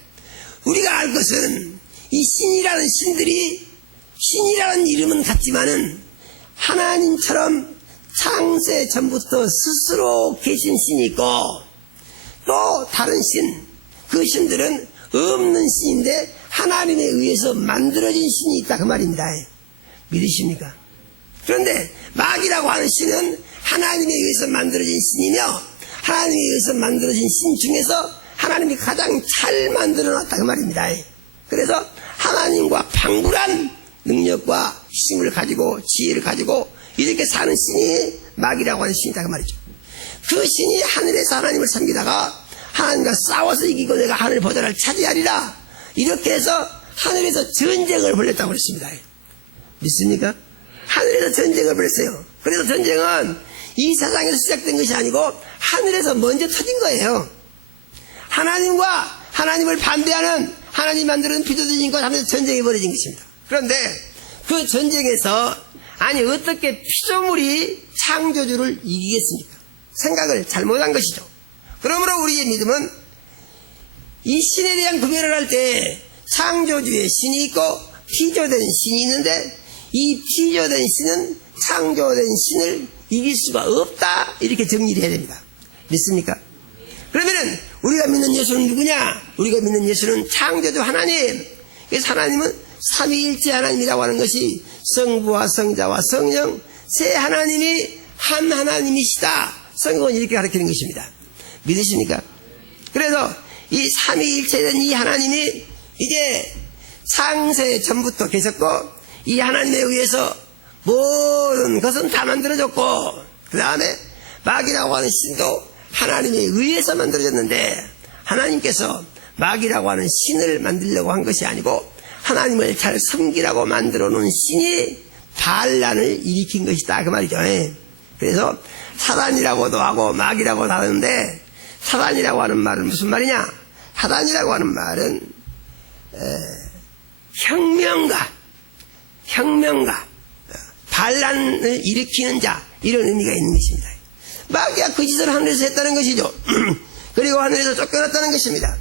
우리가 알 것은 이 신이라는 신들이 신이라는 이름은 같지만은 하나님처럼 창세 전부터 스스로 계신 신이 있고, 또 다른 신, 그 신들은 없는 신인데 하나님에 의해서 만들어진 신이 있다 그 말입니다. 믿으십니까? 그런데 마귀라고 하는 신은 하나님에 의해서 만들어진 신이며, 하나님에 의해서 만들어진 신 중에서 하나님이 가장 잘 만들어놨다 그 말입니다. 그래서 하나님과 방불한 능력과 힘을 가지고 지혜를 가지고 이렇게 사는 신이 마귀라고 하는 신이다 그 말이죠. 그 신이 하늘에서 하나님을 섬기다가 하나님과 싸워서 이기고 내가 하늘 보좌를 차지하리라 이렇게 해서 하늘에서 전쟁을 벌였다고 그랬습니다. 믿습니까? 하늘에서 전쟁을 벌였어요. 그래서 전쟁은 이 세상에서 시작된 것이 아니고 하늘에서 먼저 터진 거예요. 하나님과 하나님을 반대하는 하나님 만드는 피조들인과 하면서 전쟁이 벌어진 것입니다. 그런데 그 전쟁에서 아니 어떻게 피조물이 창조주를 이기겠습니까? 생각을 잘못한 것이죠. 그러므로 우리의 믿음은 이 신에 대한 구별을 할 때 창조주의 신이 있고 피조된 신이 있는데, 이 피조된 신은 창조된 신을 이길 수가 없다 이렇게 정리를 해야 됩니다. 믿습니까? 그러면은 우리가 믿는 예수는 누구냐? 우리가 믿는 예수는 창조주 하나님. 그래서 하나님은 삼위일체 하나님이라고 하는 것이 성부와 성자와 성령 세 하나님이 한 하나님이시다. 성경은 이렇게 가르치는 것입니다. 믿으십니까? 그래서 이 삼위일체된 이 하나님이 이제 창세 전부터 계셨고, 이 하나님에 의해서 모든 것은 다 만들어졌고, 그 다음에 마귀라고 하는 신도 하나님에 의해서 만들어졌는데, 하나님께서 마귀라고 하는 신을 만들려고 한 것이 아니고 하나님을 잘 섬기라고 만들어 놓은 신이 반란을 일으킨 것이다 그 말이죠. 그래서 사단이라고도 하고 마귀라고도 하는데, 사단이라고 하는 말은 무슨 말이냐? 사단이라고 하는 말은 혁명가, 반란을 일으키는 자, 이런 의미가 있는 것입니다. 마귀가 그 짓을 하늘에서 했다는 것이죠. 그리고 하늘에서 쫓겨났다는 것입니다.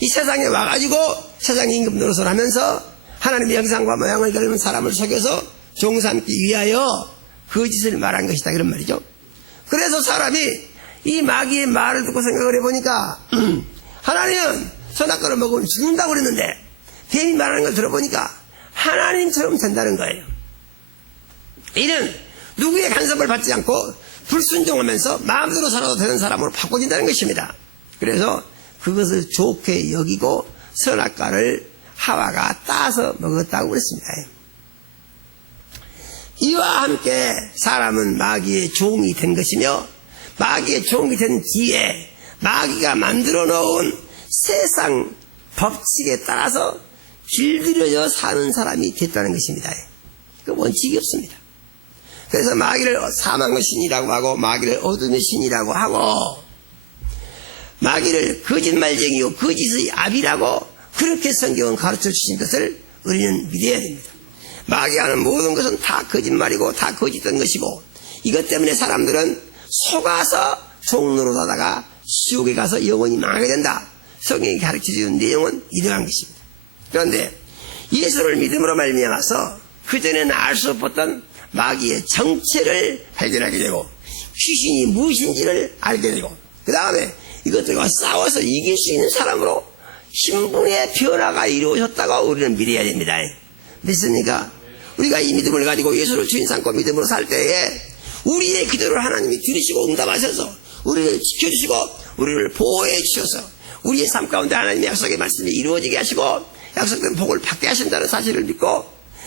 이 세상에 와가지고 세상 임금 노릇을 하면서 하나님의 형상과 모양을 닮은 사람을 속여서 종삼기 위하여 그 짓을 말한 것이다 그런 말이죠. 그래서 사람이 이 마귀의 말을 듣고 생각을 해보니까 하나님은 선악과를 먹으면 죽는다고 그랬는데 뱀이 말하는 걸 들어보니까 하나님처럼 된다는 거예요. 이는 누구의 간섭을 받지 않고 불순종하면서 마음대로 살아도 되는 사람으로 바꿔진다는 것입니다. 그래서 그것을 좋게 여기고 선악과를 하와가 따서 먹었다고 그랬습니다. 이와 함께 사람은 마귀의 종이 된 것이며, 마귀의 종이 된 뒤에 마귀가 만들어 놓은 세상 법칙에 따라서 길들여져 사는 사람이 됐다는 것입니다. 그 원칙이 없습니다. 그래서 마귀를 사망의 신이라고 하고 마귀를 어둠의 신이라고 하고 마귀를 거짓말쟁이요 거짓의 압이라고 그렇게 성경은 가르쳐 주신 것을 우리는 믿어야 됩니다. 마귀가 하는 모든 것은 다 거짓말이고 다 거짓된 것이고, 이것 때문에 사람들은 속아서 종노릇하다가 지옥에 가서 영원히 망하게 된다. 성경이 가르쳐주는 내용은 이러한 것입니다. 그런데 예수를 믿음으로 말미암아서 그전에는 알 수 없었던 마귀의 정체를 발견하게 되고 귀신이 무엇인지를 알게 되고, 그 다음에 이것들과 싸워서 이길 수 있는 사람으로 신분의 변화가 이루어졌다고 우리는 믿어야 됩니다. 믿습니까? 우리가 이 믿음을 가지고 예수를 주인 삼고 믿음으로 살 때에 우리의 기도를 하나님이 들으시고 응답하셔서 우리를 지켜주시고 우리를 보호해 주셔서 우리의 삶 가운데 하나님의 약속의 말씀이 이루어지게 하시고 약속된 복을 받게 하신다는 사실을 믿고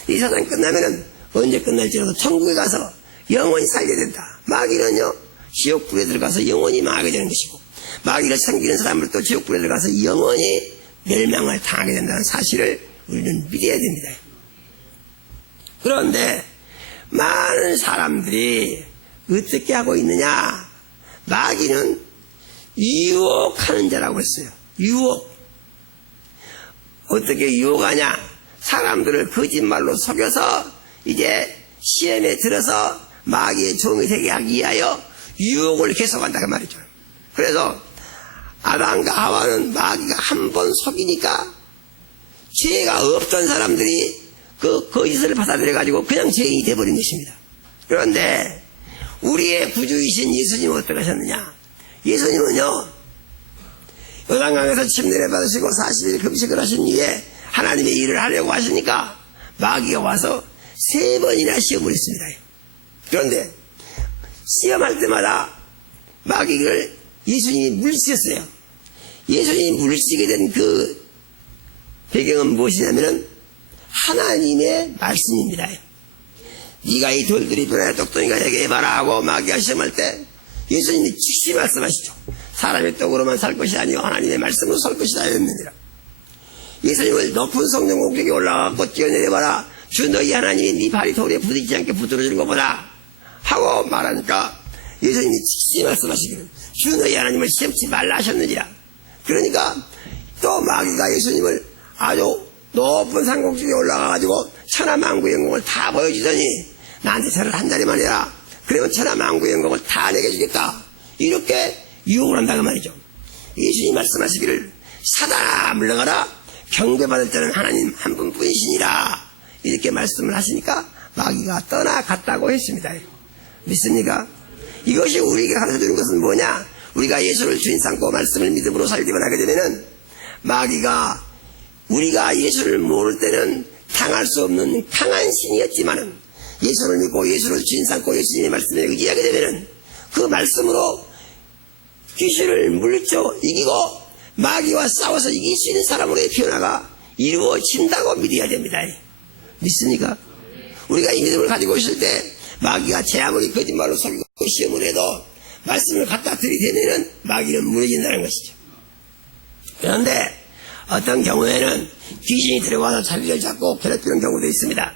이 세상이 끝나면은 언제 끝날지라도 천국에 가서 영원히 살게 된다. 마귀는요 지옥불에 들어가서 영원히 망하게 되는 것이고 마귀를 섬기는 사람을 또 지옥불에 들어가서 영원히 멸망을 당하게 된다는 사실을 우리는 믿어야 됩니다. 그런데 많은 사람들이 어떻게 하고 있느냐? 마귀는 유혹하는 자라고 했어요. 유혹. 어떻게 유혹하냐? 사람들을 거짓말로 속여서 이제 시험에 들어서 마귀의 종이 되게 하기 위하여 유혹을 계속한다 그 말이죠. 그래서 아담과 하와는 마귀가 한 번 속이니까 죄가 없던 사람들이 그 거짓을 받아들여가지고 그냥 죄인이 돼버린 것입니다. 그런데 우리의 구주이신 예수님은 어떻게 하셨느냐? 예수님은요 요단강에서 침례를 받으시고 40일 금식을 하신 후에 하나님의 일을 하려고 하시니까 마귀가 와서 3번이나 시험을 했습니다. 그런데 시험할 때마다 마귀를 예수님이 물리쳤어요. 예수님이 물리치게 된 그 배경은 무엇이냐면은 하나님의 말씀입니다. 네가 이 돌들이 변하여 똑똑이가 되게 해봐라 하고 마귀가 시험할 때 예수님이 즉시 말씀하시죠. 사람의 떡으로만 살 것이 아니요 하나님의 말씀으로 살 것이다 했느니라. 예수님을 높은 성령 옥벽에 올라가고 뛰어내려봐라. 주 너희 하나님이 네 발이 돌에 부딪히지 않게 붙들어주는 것보다 하고 말하니까 예수님이 즉시 말씀하시기를 주 너희 하나님을 시험치 말라 하셨느니라. 그러니까 또 마귀가 예수님을 아주 높은 산곡중에 올라가가지고 천하만국의 영광을 다 보여주더니 나한테 절을 한 자리만 해라. 그러면 천하만국의 영광을 다 내게 주겠다. 이렇게 유혹을 한다고 말이죠. 예수님이 말씀하시기를 사단아 물러가라. 경배받을 때는 하나님 한 분뿐이시니라. 이렇게 말씀을 하시니까 마귀가 떠나갔다고 했습니다. 믿습니까? 이것이 우리에게 가르쳐주는 것은 뭐냐? 우리가 예수를 주인 삼고 말씀을 믿음으로 살기만 하게 되면은 마귀가 우리가 예수를 모를 때는 당할 수 없는 강한 신이었지만은 예수를 믿고 예수를 주인 삼고 예수님의 말씀에 의지하게 되면은 그 말씀으로 귀신을 물리쳐 이기고 마귀와 싸워서 이길 수 있는 사람으로의 변화가 이루어진다고 믿어야 됩니다. 믿습니까? 우리가 이 믿음을 가지고 있을 때 마귀가 제 아무리 거짓말로 속이고 시험을 해도 말씀을 갖다 들이대면은 마귀는 무너진다는 것이죠. 그런데 어떤 경우에는 귀신이 들어와서 자기를 잡고 괴롭히는 경우도 있습니다.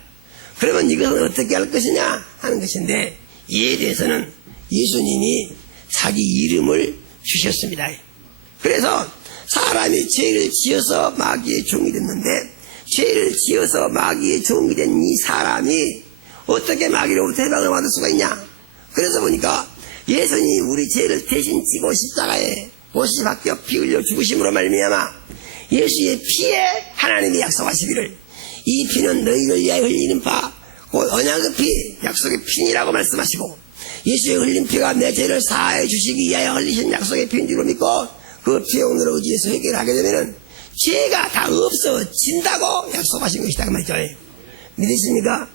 그러면 이것은 어떻게 할 것이냐 하는 것인데 이에 대해서는 예수님이 자기 이름을 주셨습니다. 그래서 사람이 죄를 지어서 마귀의 종이 됐는데 죄를 지어서 마귀의 종이 된 이 사람이 어떻게 마귀로부터 해방을 받을 수가 있냐? 그래서 보니까 예수님이 우리 죄를 대신 지고 십자가에 못이 바뀌어 피 흘려 죽으심으로 말미암아 예수의 피에 하나님이 약속하시기를 이 피는 너희를 위하여 흘리는 바 곧 언약의 피 약속의 피니라고 말씀하시고 예수의 흘린 피가 내 죄를 사하여 주시기 위하여 흘리신 약속의 피인 줄로 믿고 그 피의 오늘을 의지해서 회개를 하게 되면은 죄가 다 없어진다고 약속하신 것이다 그 말이죠. 믿으십니까?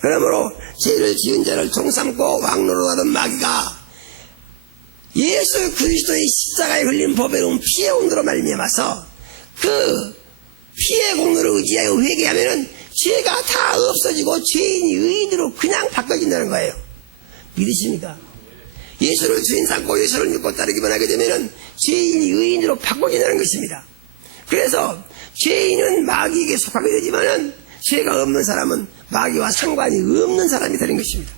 그러므로 죄를 지은 자를 종삼고 왕노로 하던 마귀가 예수 그리스도의 십자가에 흘린 보배로운 피의 온도로 말미암아서 그 피의 공로를 의지하여 회개하면은 죄가 다 없어지고 죄인이 의인으로 그냥 바꿔진다는 거예요. 믿으십니까? 예수를 주인 삼고 예수를 믿고 따르기만 하게 되면은 죄인이 의인으로 바꿔진다는 것입니다. 그래서 죄인은 마귀에게 속하게 되지만은 죄가 없는 사람은 마귀와 상관이 없는 사람이 되는 것입니다.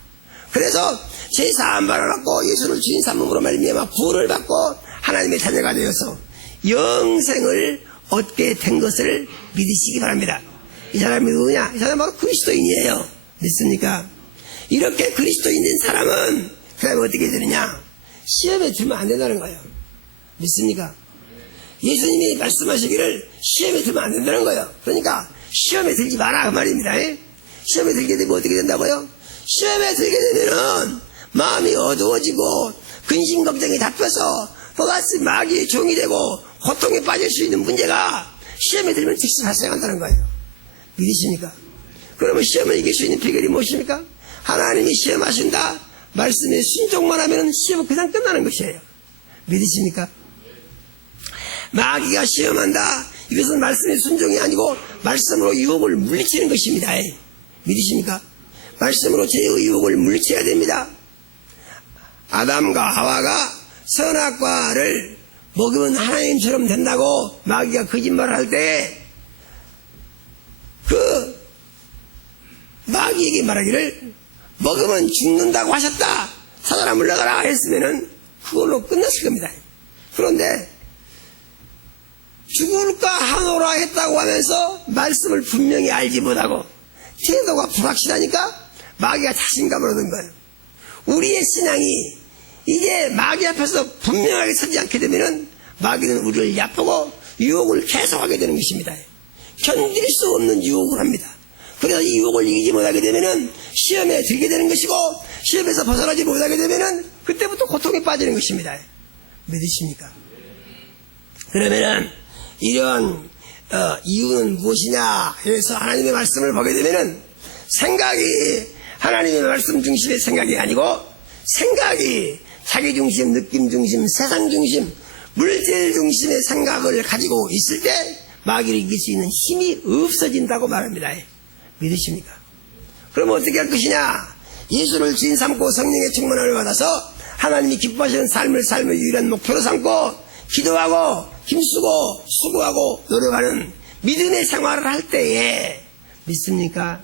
그래서 죄 사함받아 갖고 예수를 주인 삼음으로 말미암아 구원을 받고 하나님의 자녀가 되어서 영생을 얻게 된 것을 믿으시기 바랍니다. 이 사람이 누구냐? 이 사람은 바로 그리스도인이에요. 믿습니까? 이렇게 그리스도인 된 사람은 그 다음에 어떻게 되느냐? 시험에 들면 안 된다는 거예요. 믿습니까? 예수님이 말씀하시기를 시험에 들면 안 된다는 거예요. 그러니까 시험에 들지 마라 그 말입니다. 시험에 들게 되면 어떻게 된다고요? 시험에 들게 되면은 마음이 어두워지고 근심 걱정이 잡혀서 또다시 마귀의 종이 되고 고통에 빠질 수 있는 문제가 시험에 들면 즉시 발생한다는 거예요. 믿으십니까? 그러면 시험을 이길 수 있는 비결이 무엇입니까? 하나님이 시험하신다. 말씀에 순종만 하면 시험은 그냥 끝나는 것이에요. 믿으십니까? 마귀가 시험한다. 이것은 말씀의 순종이 아니고 말씀으로 유혹을 물리치는 것입니다. 믿으십니까? 말씀으로 죄의 유혹을 물리쳐야 됩니다. 아담과 하와가 선악과를 먹으면 하나님처럼 된다고 마귀가 거짓말을 할 때 그 마귀에게 말하기를 먹으면 죽는다고 하셨다. 사단아 물러가라 했으면은 그걸로 끝났을 겁니다. 그런데 죽을까 하노라 했다고 하면서 말씀을 분명히 알지 못하고 태도가 불확실하니까 마귀가 자신감을 얻은 거예요. 우리의 신앙이 이제 마귀 앞에서 분명하게 서지 않게 되면은 마귀는 우리를 얕보고 유혹을 계속하게 되는 것입니다. 견딜 수 없는 유혹을 합니다. 그래서 이 유혹을 이기지 못하게 되면은 시험에 들게 되는 것이고 시험에서 벗어나지 못하게 되면은 그때부터 고통에 빠지는 것입니다. 믿으십니까? 그러면은 이런 이유는 무엇이냐 해서 하나님의 말씀을 보게 되면은 생각이 하나님의 말씀 중심의 생각이 아니고 생각이 자기 중심, 느낌 중심, 세상 중심, 물질 중심의 생각을 가지고 있을 때 마귀를 이길 수 있는 힘이 없어진다고 말합니다. 믿으십니까? 그럼 어떻게 할 것이냐? 예수를 주인 삼고 성령의 충만함을 받아서 하나님이 기뻐하시는 삶을 삶의 유일한 목표로 삼고 기도하고 힘쓰고 수고하고 노력하는 믿음의 생활을 할 때에 믿습니까?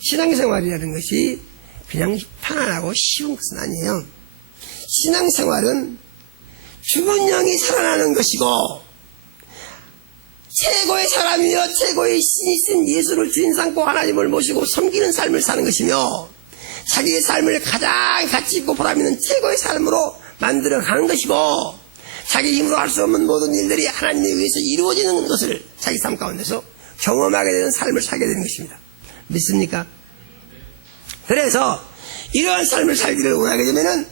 신앙생활이라는 것이 그냥 편안하고 쉬운 것은 아니에요. 신앙생활은 죽은 영이 살아나는 것이고 최고의 사람이며 최고의 신이신 예수를 주인 삼고 하나님을 모시고 섬기는 삶을 사는 것이며 자기의 삶을 가장 가치 있고 보람있는 최고의 삶으로 만들어가는 것이고 자기 힘으로 할 수 없는 모든 일들이 하나님에 의해서 이루어지는 것을 자기 삶 가운데서 경험하게 되는 삶을 살게 되는 것입니다. 믿습니까? 그래서 이러한 삶을 살기를 원하게 되면은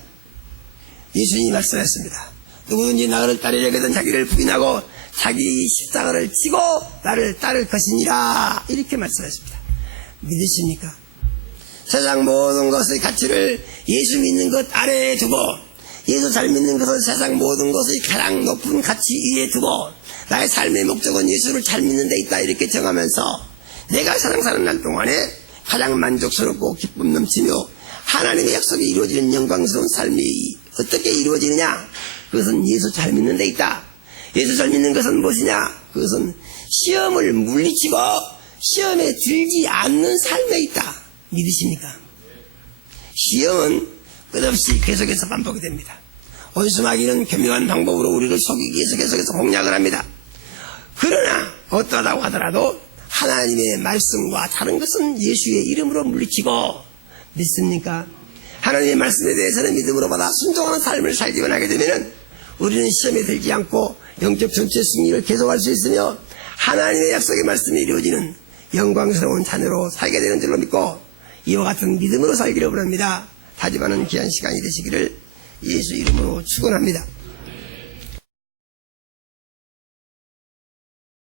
예수님이 말씀했습니다. 누구든지 나를 따르려거든 자기를 부인하고 자기 십자가를 지고 나를 따를 것이니라 이렇게 말씀했습니다. 믿으십니까? 세상 모든 것의 가치를 예수 믿는 것 아래에 두고 예수 잘 믿는 것은 세상 모든 것의 가장 높은 가치 위에 두고 나의 삶의 목적은 예수를 잘 믿는 데 있다 이렇게 정하면서 내가 세상 사는 날 동안에 가장 만족스럽고 기쁨 넘치며 하나님의 약속이 이루어지는 영광스러운 삶이 어떻게 이루어지느냐? 그것은 예수 잘 믿는 데 있다. 예수 잘 믿는 것은 무엇이냐? 그것은 시험을 물리치고 시험에 들지 않는 삶에 있다. 믿으십니까? 시험은 끝없이 계속해서 반복이 됩니다. 원수마귀는 교묘한 방법으로 우리를 속이기 위해서 계속해서 공략을 합니다. 그러나 어떠하다고 하더라도 하나님의 말씀과 다른 것은 예수의 이름으로 물리치고 믿습니까? 하나님의 말씀에 대해서는 믿음으로 받아 순종하는 삶을 살기 원하게 되면 우리는 시험에 들지 않고 영적 전체 승리를 계속할 수 있으며 하나님의 약속의 말씀이 이루어지는 영광스러운 자녀로 살게 되는 줄로 믿고 이와 같은 믿음으로 살기를 원합니다. 다짐하는 귀한 시간이 되시기를 예수 이름으로 축원합니다.